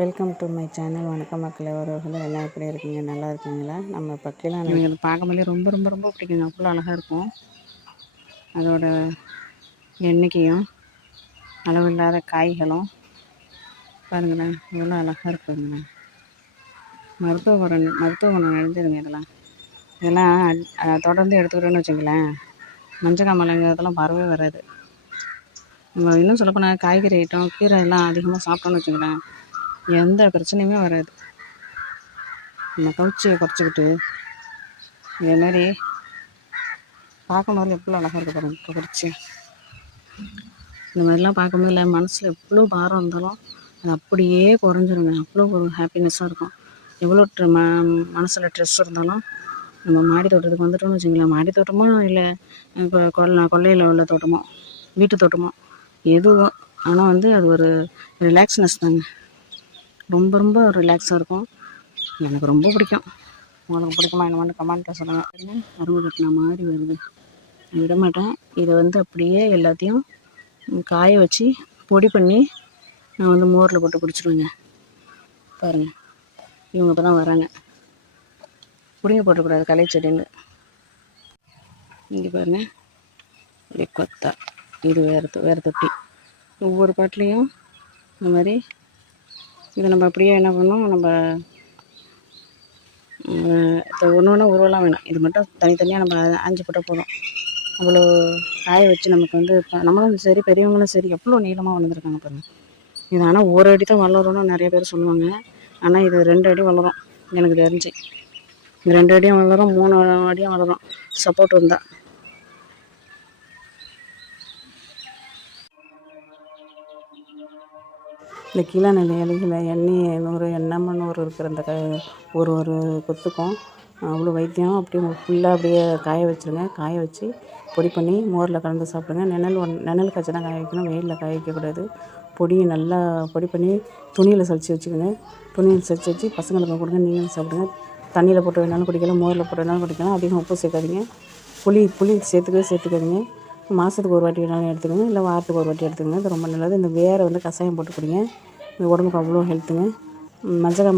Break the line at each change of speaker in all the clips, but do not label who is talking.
welcome to my channel வணக்க மக்கள் உறவுகள் எல்லாம் எப்படி இருக்கீங்க நல்லா இருக்கீங்களா நம்ம பக்கெல்லாம்
நீங்கள் எனக்கு பார்க்கும்போதே ரொம்ப ரொம்ப ரொம்ப பிடிக்குங்க அவ்வளோ அழகாக இருக்கும் அதோட எண்ணிக்கையும் அளவில்லாத காய்களும் பாருங்களேன் எவ்வளோ அழகாக இருக்குதுங்களேன் மருத்துவ குணம் மருத்துவ நடந்துருங்க இதெல்லாம் இதெல்லாம் தொடர்ந்து எடுத்துக்கிட்டோன்னு வச்சுங்களேன் மஞ்சள் காமலங்கிறதெல்லாம் பரவே வராது நம்ம இன்னும் சொல்லப்போனால் காய்கறி ஐட்டம் கீரை எல்லாம் அதிகமாக சாப்பிட்டோன்னு வச்சுங்களேன் எந்த பிரச்சனையுமே வராது நம்ம கவுச்சியை குறைச்சிக்கிட்டு இதே மாதிரி பார்க்கும்போது எவ்வளோ அழகாக இருக்குது பாருங்க குறைச்சி இந்த மாதிரிலாம் பார்க்கும்போது இல்லை மனசில் எவ்வளோ பாரம் இருந்தாலும் அது அப்படியே குறைஞ்சிருங்க அவ்வளோ ஒரு ஹாப்பினஸ்ஸாக இருக்கும் எவ்வளோ ம மனசில் ஸ்ட்ரெஸ் இருந்தாலும் நம்ம மாடி தோட்டத்துக்கு வந்துட்டோம்னு வச்சுங்களேன் மாடி தோட்டமோ இல்லை இப்போ கொள்ள கொல்லையில் உள்ள தோட்டமோ வீட்டு தோட்டமோ எதுவும் ஆனால் வந்து அது ஒரு ரிலாக்ஸ்னஸ் தாங்க ரொம்ப ரொம்ப ரிலாக்ஸாக இருக்கும் எனக்கு ரொம்ப பிடிக்கும் உங்களுக்கு பிடிக்குமா என்னமான்னு கமெண்ட்டில் சொல்லுங்கள் அரும்பு கட்டின மாதிரி வருது விட மாட்டேன் இதை வந்து அப்படியே எல்லாத்தையும் காய வச்சு பொடி பண்ணி நான் வந்து மோரில் போட்டு குடிச்சிடுவேங்க பாருங்கள் இவங்க இப்போ தான் வராங்க பிடிங்க போட்டக்கூடாது களை செடின்னு இங்கே பாருங்கள் கொத்தா இது வேறு வேறு தொட்டி ஒவ்வொரு பாட்டிலையும் இந்த மாதிரி இதை நம்ம அப்படியே என்ன பண்ணோம் நம்ம ஒன்று ஒன்று உருவெல்லாம் வேணும் இது மட்டும் தனித்தனியாக நம்ம அஞ்சு போட்டால் போதும் அவ்வளோ காய வச்சு நமக்கு வந்து நம்மளும் சரி பெரியவங்களும் சரி எவ்வளோ நீளமாக வளர்ந்துருக்காங்க பாருங்கள் இது ஆனால் ஒரு அடி தான் வளரும்னு நிறைய பேர் சொல்லுவாங்க ஆனால் இது ரெண்டு அடி வளரும் எனக்கு தெரிஞ்சு இது ரெண்டு அடியும் வளரும் மூணு அடியும் வளரும் சப்போர்ட் இருந்தால் இந்த கீழே நிலை இலைகளை எண்ணி நூறு எண்ணாமல் நூறு இருக்கிற அந்த க ஒரு ஒரு கொத்துக்கும் அவ்வளோ வைத்தியம் அப்படியே ஃபுல்லாக அப்படியே காய வச்சுருங்க காய வச்சு பொடி பண்ணி மோரில் கலந்து சாப்பிடுங்க நெனல் ஒன் நெனல் காய்ச்சி காய வைக்கணும் வெயிலில் காய வைக்கக்கூடாது பொடியை நல்லா பொடி பண்ணி துணியில் சளிச்சு வச்சுக்கோங்க துணியில் சளிச்சு வச்சு பசங்களுக்கு கொடுங்க நீங்களும் சாப்பிடுங்க தண்ணியில் போட்டு வேணாலும் குடிக்கலாம் மோரில் போட்டு வேணாலும் குடிக்கலாம் அதிகம் உப்பு சேர்க்காதீங்க புளி புளி சேர்த்துக்கவே சேர்த்துக்காதீங்க மாதத்துக்கு ஒரு வாட்டி வேணாலும் எடுத்துக்கோங்க இல்லை வாரத்துக்கு ஒரு வாட்டி எடுத்துக்கோங்க இது ரொம்ப நல்லது இந்த வேரை வந்து கஷாயம் போட்டு குடிங்க இந்த உடம்புக்கு அவ்வளோ ஹெல்த்துங்க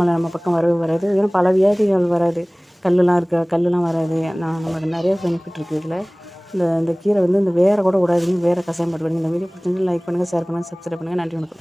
மலை நம்ம பக்கம் வரவே வராது ஏன்னா பல வியாதிகள் வராது கல்லுலாம் இருக்க கல்லுலாம் வராது நான் நமக்கு நிறைய பெனிஃபிட் இருக்குது இதில் இந்த இந்த கீரை வந்து இந்த வேரை கூட விடாதீங்க வேற கஷாயம் போட்டு குடிங்க இந்த வீடியோ பிடிச்சிருந்து லைக் பண்ணுங்கள் ஷேர் பண்ணுங்கள் சப்ஸ்கிரைப் பண்ணுங்கள் நன்றி வணக்கம்